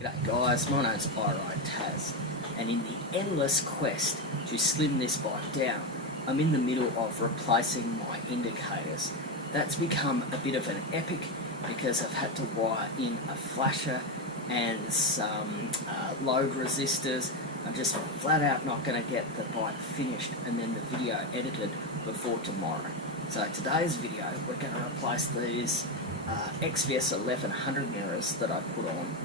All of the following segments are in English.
G'day guys, my name's Taz, and in the endless quest to slim this bike down, I'm in the middle of replacing my indicators. That's become a bit of an epic because I've had to wire in a flasher and some load resistors. I'm just flat out not going to get the bike finished and then the video edited before tomorrow. So today's video, we're going to replace these XVS650 mirrors that I put on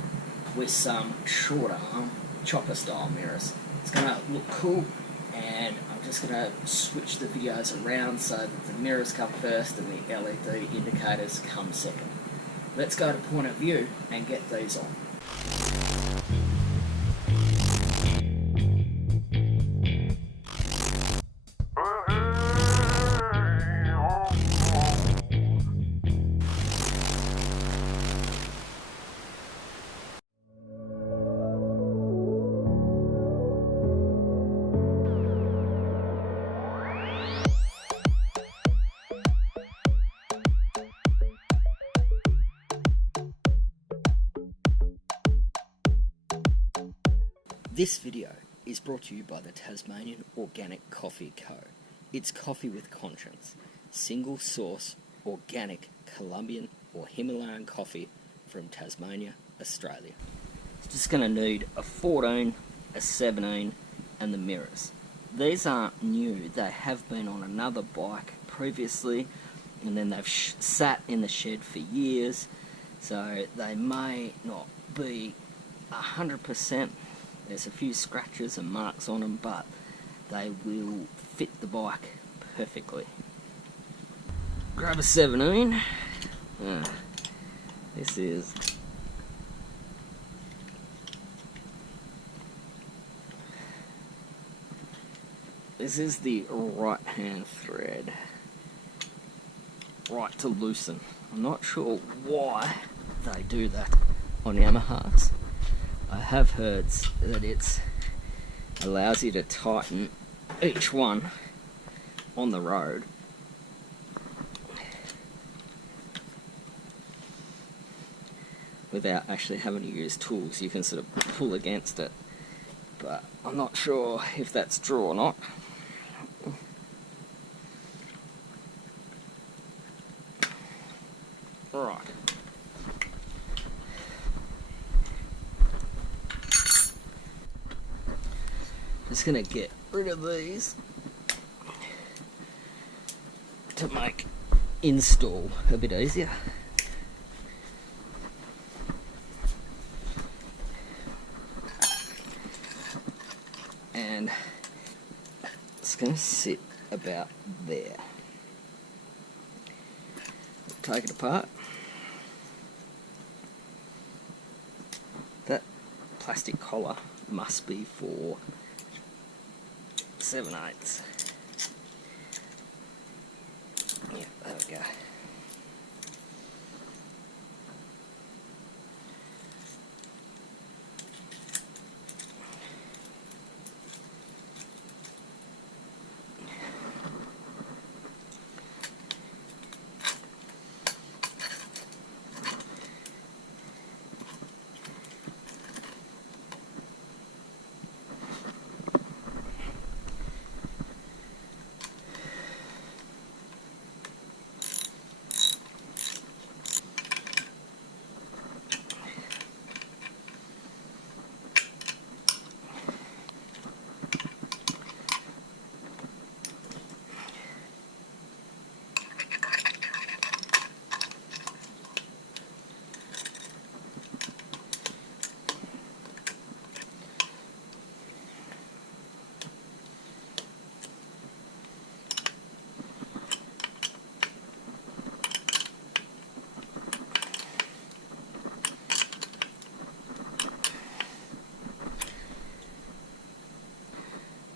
with some short arm chopper style mirrors. It's going to look cool, and I'm just going to switch the videos around so that the mirrors come first and the LED indicators come second. Let's go to point of view and get these on. This video is brought to you by the Tasmanian Organic Coffee Co. It's coffee with conscience. Single source, organic, Colombian or Himalayan coffee from Tasmania, Australia. It's just going to need a 14, a 17 and the mirrors. These aren't new, they have been on another bike previously and then they've sat in the shed for years, so they may not be 100%. There's a few scratches and marks on them, but they will fit the bike perfectly. Grab a 17. This is the right hand thread. Right to loosen. I'm not sure why they do that on Yamahas. I have heard that it allows you to tighten each one on the road. Without actually having to use tools. You can sort of pull against it, but I'm not sure if that's true or not. Right. Just going to get rid of these to make install a bit easier. And it's going to sit about there. Take it apart. That plastic collar must be for 7/8. Yeah, there we go.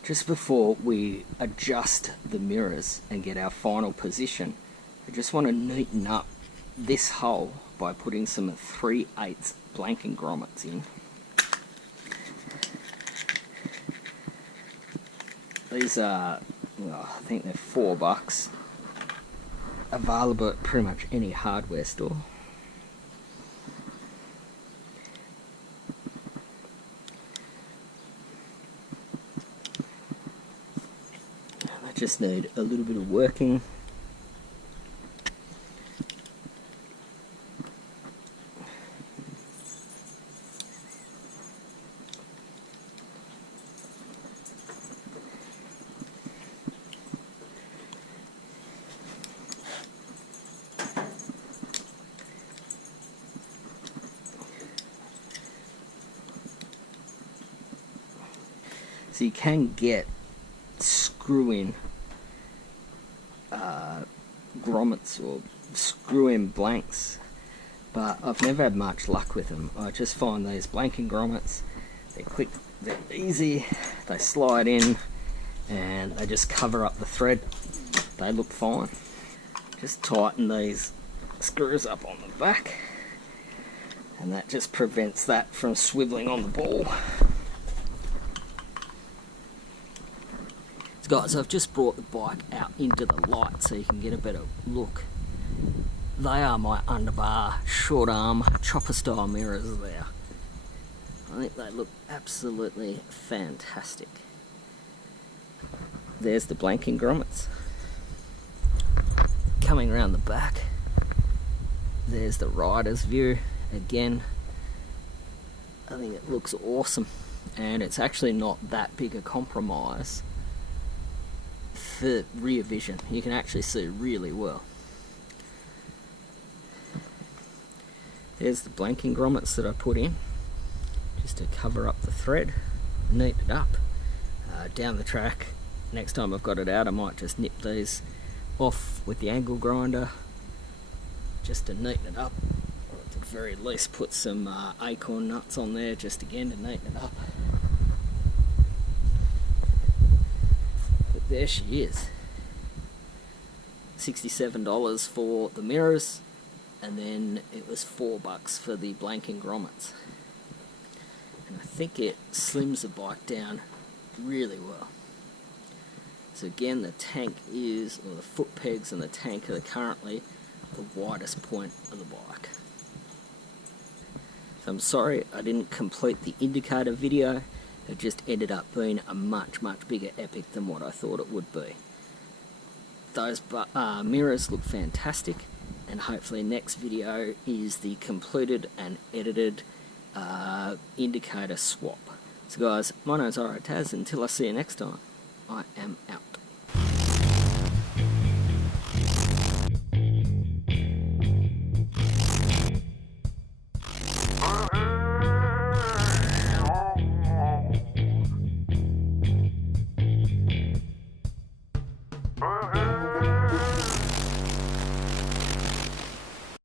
Just before we adjust the mirrors and get our final position, I just want to neaten up this hole by putting some 3/8 blanking grommets in. These are, well, I think they're $4. Available at pretty much any hardware store. just need a little bit of working. So you can get screw-in grommets or screw-in blanks, but I've never had much luck with them. I just find these blanking grommets, they're quick, they're easy, they slide in and they just cover up the thread. They look fine. Just tighten these screws up on the back and that just prevents that from swiveling on the ball. Guys, I've just brought the bike out into the light so you can get a better look. They are my underbar short arm chopper style mirrors there. I think they look absolutely fantastic. There's the blanking grommets. Coming around the back, there's the rider's view again. I think it looks awesome, and it's actually not that big a compromise for rear vision. You can actually see really well. There's the blanking grommets that I put in just to cover up the thread, neaten it up. Down the track, next time I've got it out, I might just nip these off with the angle grinder just to neaten it up, or at the very least put some acorn nuts on there just again to neaten it up. There she is. $67 for the mirrors, and then it was $4 for the blanking grommets. And I think it slims the bike down really well. So again, the tank is, or the foot pegs and the tank are currently the widest point of the bike. So I'm sorry I didn't complete the indicator video. It just ended up being a much bigger epic than what I thought it would be. Those mirrors look fantastic, and hopefully next video is the completed and edited indicator swap. So guys, my name's Taz. Until I see you next time, I am out.